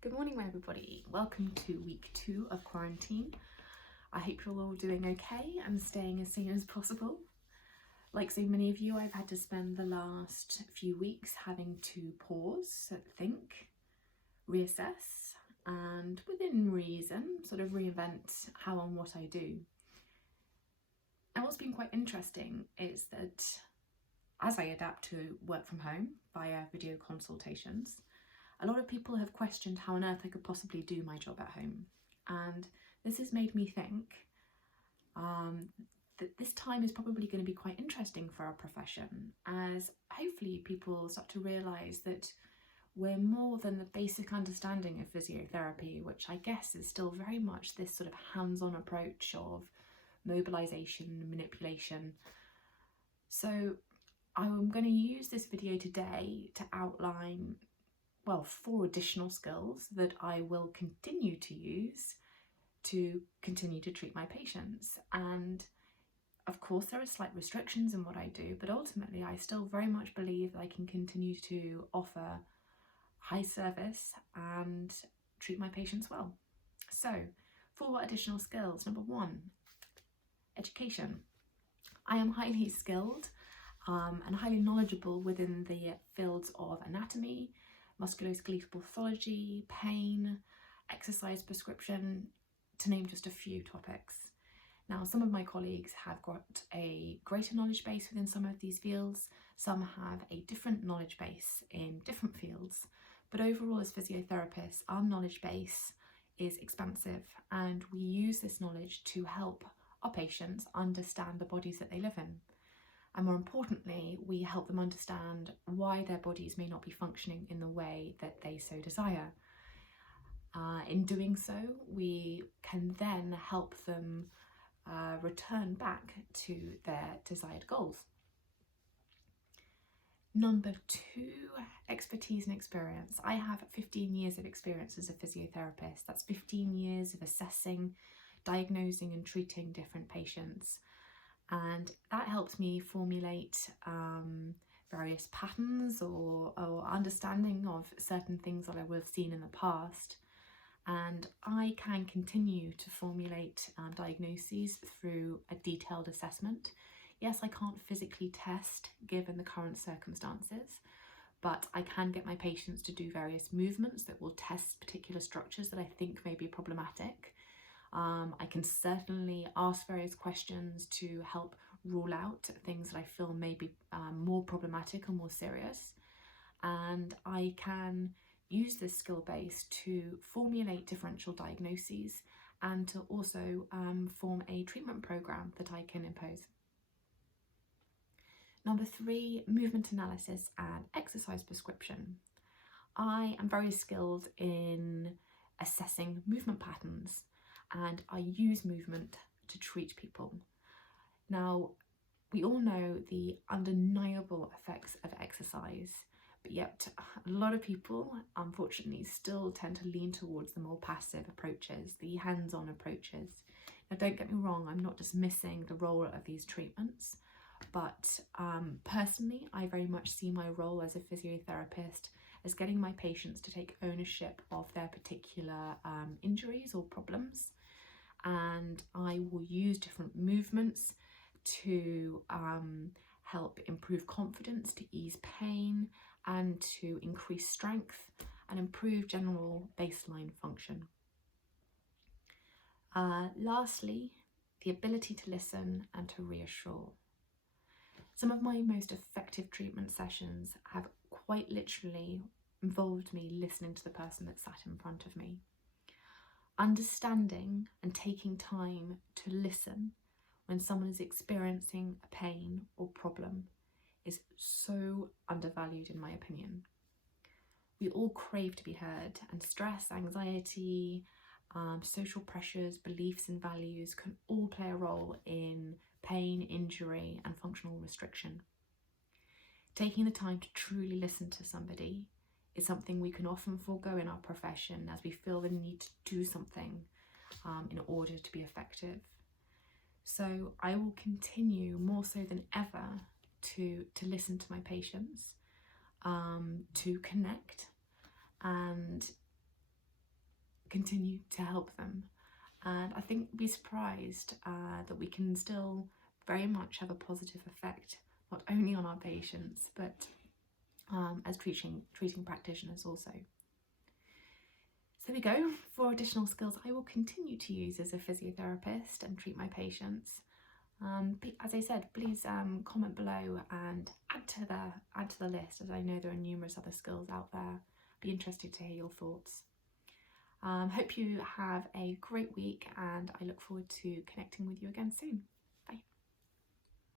Good morning, everybody. Welcome to week 2 of quarantine. I hope you're all doing okay and staying as sane as possible. Like so many of you, I've had to spend the last few weeks having to pause, think, reassess, and within reason, sort of reinvent how and what I do. And what's been quite interesting is that as I adapt to work from home via video consultations, a lot of people have questioned how on earth I could possibly do my job at home. And this has made me think that this time is probably going to be quite interesting for our profession, as hopefully people start to realise that we're more than the basic understanding of physiotherapy, which I guess is still very much this sort of hands-on approach of mobilisation, manipulation. So I'm going to use this video today to outline 4 additional skills that I will continue to use to continue to treat my patients. And of course there are slight restrictions in what I do, but ultimately I still very much believe that I can continue to offer high service and treat my patients well. So 4 additional skills. Number 1, education. I am highly skilled and highly knowledgeable within the fields of anatomy, musculoskeletal pathology, pain, exercise prescription, to name just a few topics. Now, some of my colleagues have got a greater knowledge base within some of these fields, some have a different knowledge base in different fields, but overall as physiotherapists, our knowledge base is expansive and we use this knowledge to help our patients understand the bodies that they live in. And more importantly, we help them understand why their bodies may not be functioning in the way that they so desire. In doing so, we can then help them return back to their desired goals. Number 2, expertise and experience. I have 15 years of experience as a physiotherapist. That's 15 years of assessing, diagnosing and treating different patients. And that helps me formulate various patterns or understanding of certain things that I would have seen in the past. And I can continue to formulate diagnoses through a detailed assessment. Yes, I can't physically test given the current circumstances, but I can get my patients to do various movements that will test particular structures that I think may be problematic. I can certainly ask various questions to help rule out things that I feel may be more problematic or more serious. And I can use this skill base to formulate differential diagnoses and to also form a treatment program that I can impose. Number 3, movement analysis and exercise prescription. I am very skilled in assessing movement patterns, and I use movement to treat people. Now, we all know the undeniable effects of exercise, but yet a lot of people, unfortunately, still tend to lean towards the more passive approaches, the hands-on approaches. Now, don't get me wrong, I'm not dismissing the role of these treatments, but personally, I very much see my role as a physiotherapist as getting my patients to take ownership of their particular injuries or problems. And I will use different movements to help improve confidence, to ease pain, and to increase strength and improve general baseline function. Lastly, the ability to listen and to reassure. Some of my most effective treatment sessions have quite literally involved me listening to the person that sat in front of me. Understanding and taking time to listen when someone is experiencing a pain or problem is so undervalued in my opinion. We all crave to be heard, and stress, anxiety, social pressures, beliefs and values can all play a role in pain, injury and functional restriction. Taking the time to truly listen to somebody is something we can often forego in our profession as we feel the need to do something in order to be effective. So I will continue more so than ever to listen to my patients, to connect and continue to help them. And I think be surprised that we can still very much have a positive effect, not only on our patients, but as treating practitioners also. So there we go. For additional skills I will continue to use as a physiotherapist and treat my patients. As I said, please comment below and add to the list, as I know there are numerous other skills out there. Be interested to hear your thoughts. Hope you have a great week, and I look forward to connecting with you again soon.